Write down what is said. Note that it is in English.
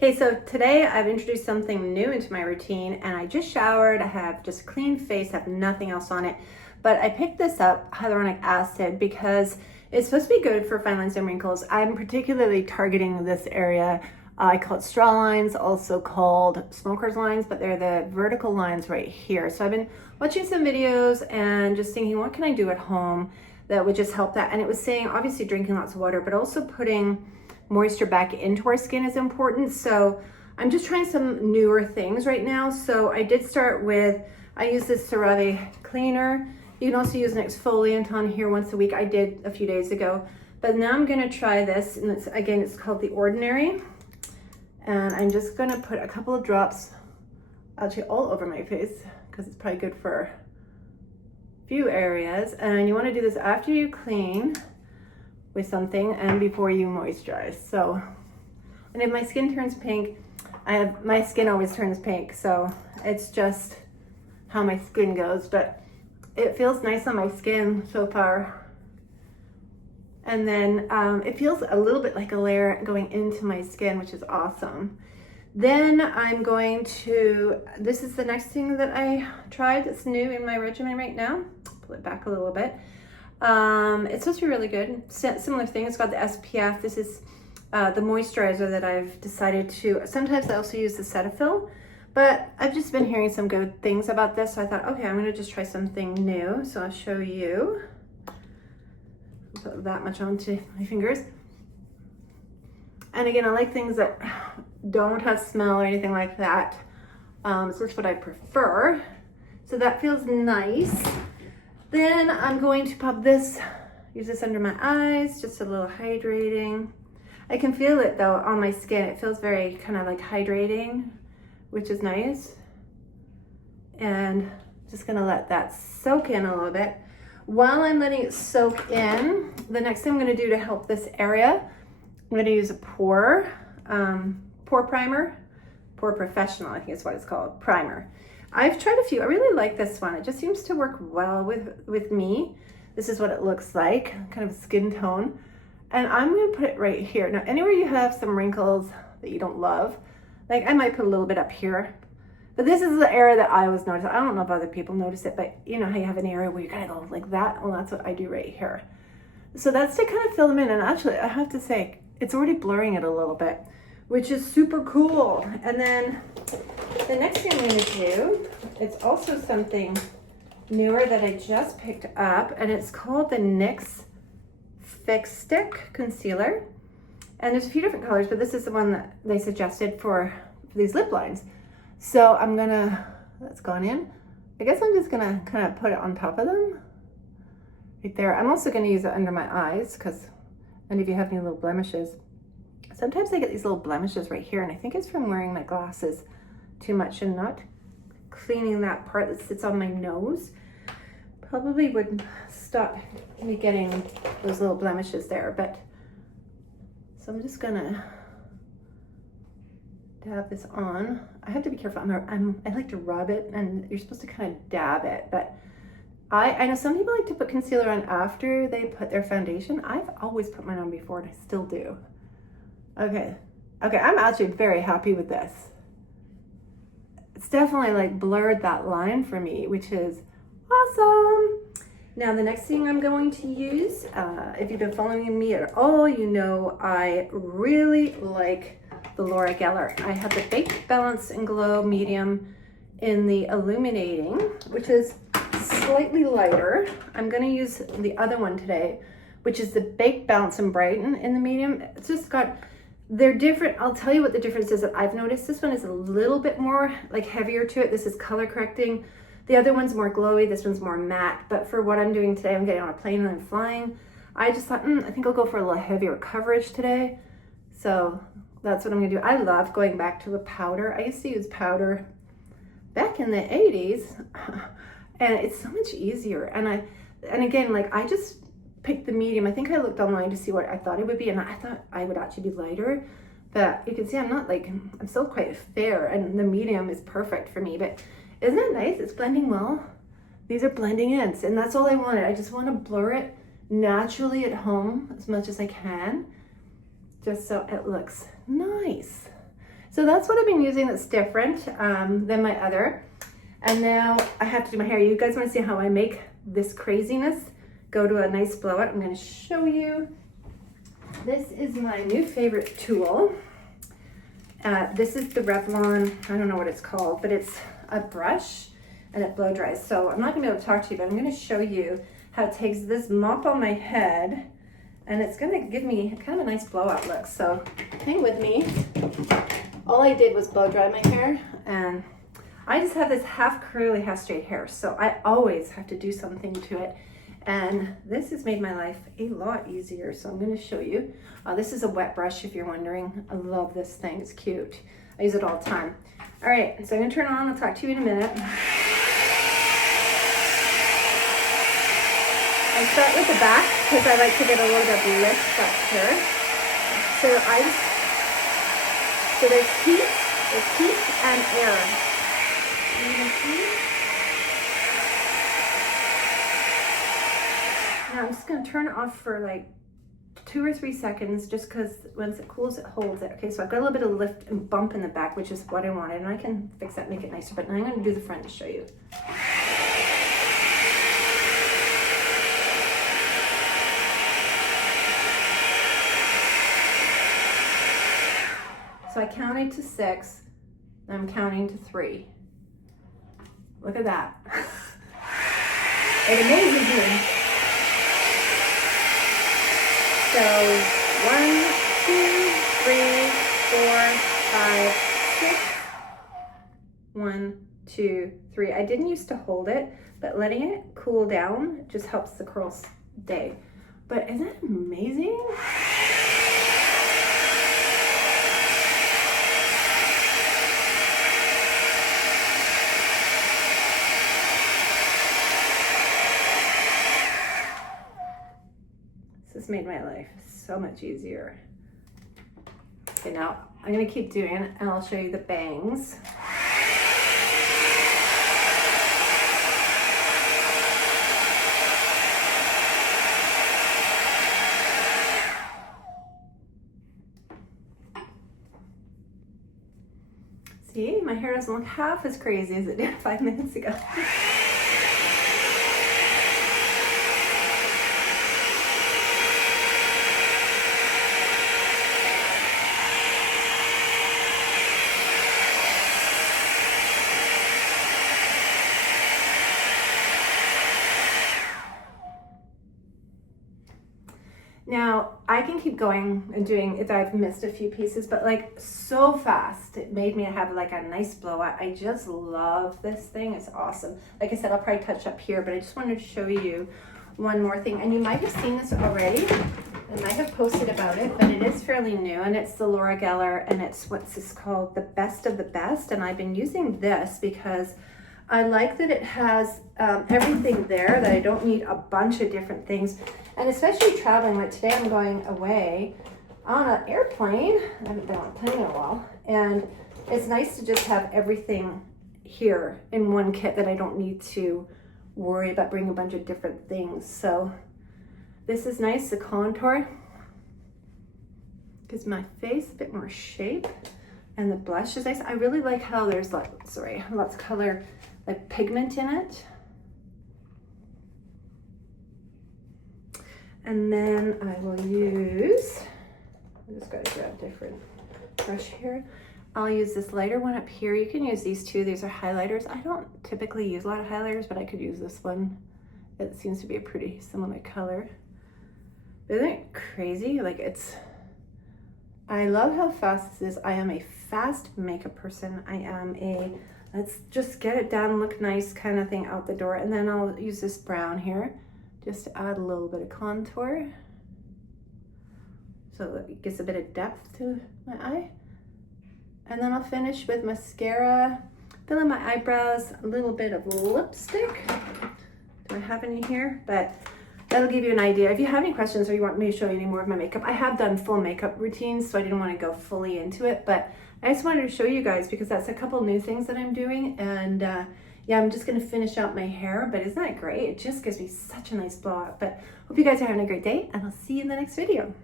Okay, so today I've introduced something new into my routine and I just showered. I have just a clean face, have nothing else on it. But I picked this up, hyaluronic acid, because it's supposed to be good for fine lines and wrinkles. I'm particularly targeting this area. I call it straw lines, also called smoker's lines, but they're the vertical lines right here. So I've been watching some videos and just thinking, what can I do at home that would just help that? And it was saying, obviously drinking lots of water, but also putting moisture back into our skin is important. So I'm just trying some newer things right now. So I did start with, I use this CeraVe cleaner. You can also use an exfoliant on here once a week. I did a few days ago, but now I'm gonna try this. And it's called The Ordinary. And I'm just gonna put a couple of drops actually all over my face because it's probably good for a few areas. And you wanna do this after you clean with something and before you moisturize. So, and if my skin turns pink, my skin always turns pink, so it's just how my skin goes, but it feels nice on my skin so far. And then it feels a little bit like a layer going into my skin, which is awesome. Then I'm going to, this is the next thing that I tried that's new in my regimen right now. Pull it back a little bit. It's supposed to be really good. Similar thing, it's got the SPF. This is the moisturizer that I've decided to, sometimes I also use the Cetaphil, but I've just been hearing some good things about this. So I thought, okay, I'm gonna just try something new. So I'll show you. Put that much onto my fingers. And again, I like things that don't have smell or anything like that. So that's what I prefer. So that feels nice. Then I'm going to pop this, use this under my eyes, just a little hydrating. I can feel it though on my skin. It feels very kind of like hydrating, which is nice. And just gonna let that soak in a little bit. While I'm letting it soak in, the next thing I'm gonna do to help this area, I'm gonna use a pore primer, Pore Professional, I think is what it's called, primer. I've tried a few. I really like this one. It just seems to work well with me. This is what it looks like, kind of skin tone. And I'm gonna put it right here. Now, anywhere you have some wrinkles that you don't love, like I might put a little bit up here, but this is the area that I always notice. I don't know if other people notice it, but you know how you have an area where you kind of go like that? Well, that's what I do right here. So that's to kind of fill them in. And actually, I have to say, it's already blurring it a little bit, which is super cool. And then the next thing I'm gonna do, it's also something newer that I just picked up, and it's called the NYX Fix Stick Concealer. And there's a few different colors, but this is the one that they suggested for these lip lines. So I'm gonna, that's gone in. I guess I'm just gonna kind of put it on top of them, right there. I'm also gonna use it under my eyes, and if you have any little blemishes, sometimes I get these little blemishes right here, and I think it's from wearing my glasses too much and not cleaning that part that sits on my nose. Probably would stop me getting those little blemishes there, but so I'm just gonna dab this on. I have to be careful. I like to rub it, and you're supposed to kind of dab it, but I know some people like to put concealer on after they put their foundation. I've always put mine on before, and I still do. Okay, I'm actually very happy with this. It's definitely like blurred that line for me, which is awesome. Now the next thing I'm going to use, if you've been following me at all, you know I really like the Laura Geller. I have the Baked Balance and Glow Medium in the Illuminating, which is slightly lighter. I'm gonna use the other one today, which is the Baked Balance and Brighten in the medium. It's just got, they're different. I'll tell you what the difference is that I've noticed. This one is a little bit more like heavier to it. This is color correcting. The other one's more glowy. This one's more matte. But for what I'm doing today, I'm getting on a plane and I'm flying. I just thought, I think I'll go for a little heavier coverage today. So that's what I'm gonna do. I love going back to the powder. I used to use powder back in the 80s and it's so much easier. And again, like I just picked the medium. I think I looked online to see what I thought it would be, and I thought I would actually be lighter, but you can see I'm still quite fair, and the medium is perfect for me. But isn't it nice? It's blending well. These are blending in, and that's all I wanted. I just want to blur it naturally at home as much as I can, just so it looks nice. So that's what I've been using that's different than my other. And now I have to do my hair. You guys want to see how I make this craziness go to a nice blowout? I'm going to show you. This is my new favorite tool. This is the Revlon, I don't know what it's called, but it's a brush and it blow dries. So I'm not going to be able to talk to you, but I'm going to show you how it takes this mop on my head and it's going to give me kind of a nice blowout look. So hang with me. All I did was blow dry my hair, and I just have this half curly, half straight hair. So I always have to do something to it. And this has made my life a lot easier. So I'm going to show you. This is a wet brush if you're wondering. I love this thing. It's cute. I use it all the time. All right, so I'm going to turn it on. I'll talk to you in a minute. I start with the back because I like to get a little bit of lift up here. So there's heat and air. You can see? Now I'm just going to turn it off for like 2 or 3 seconds just because once it cools, it holds it. Okay, so I've got a little bit of lift and bump in the back, which is what I wanted, and I can fix that, make it nicer, but now I'm going to do the front to show you. So I counted to 6, I'm counting to 3. Look at that. It amazes me. So 1, 2, 3, 4, 5, 6. 1, 2, 3. I didn't used to hold it, but letting it cool down just helps the curls stay. But isn't it amazing? This made my life so much easier. Okay, now I'm gonna keep doing it and I'll show you the bangs. See, my hair doesn't look half as crazy as it did 5 minutes ago. Now, I can keep going and doing if I've missed a few pieces, but like so fast, it made me have like a nice blowout. I just love this thing. It's awesome. Like I said, I'll probably touch up here, but I just wanted to show you one more thing. And you might have seen this already. I might have posted about it, but it is fairly new, and it's the Laura Geller, and it's what's this called, the Best of the Best. And I've been using this because I like that it has everything there, that I don't need a bunch of different things. And especially traveling, like today I'm going away on an airplane. I haven't been on a plane in a while. And it's nice to just have everything here in one kit that I don't need to worry about bringing a bunch of different things. So this is nice, the contour. Gives my face a bit more shape. And the blush is nice. I really like how there's lots of color, like pigment in it. And then I will use, I just gotta grab a different brush here. I'll use this lighter one up here. You can use these two, these are highlighters. I don't typically use a lot of highlighters, but I could use this one. It seems to be a pretty similar color. Isn't it crazy? Like I love how fast this is. I am a fast makeup person. I am a, let's just get it done, look nice kind of thing out the door. And then I'll use this brown here just to add a little bit of contour. So that it gives a bit of depth to my eye. And then I'll finish with mascara, fill in my eyebrows, a little bit of lipstick. Do I have any here? But that'll give you an idea. If you have any questions or you want me to show you any more of my makeup, I have done full makeup routines, so I didn't want to go fully into it, but I just wanted to show you guys because that's a couple new things that I'm doing. And yeah, I'm just gonna finish out my hair, but isn't that great? It just gives me such a nice blowout. But hope you guys are having a great day, and I'll see you in the next video.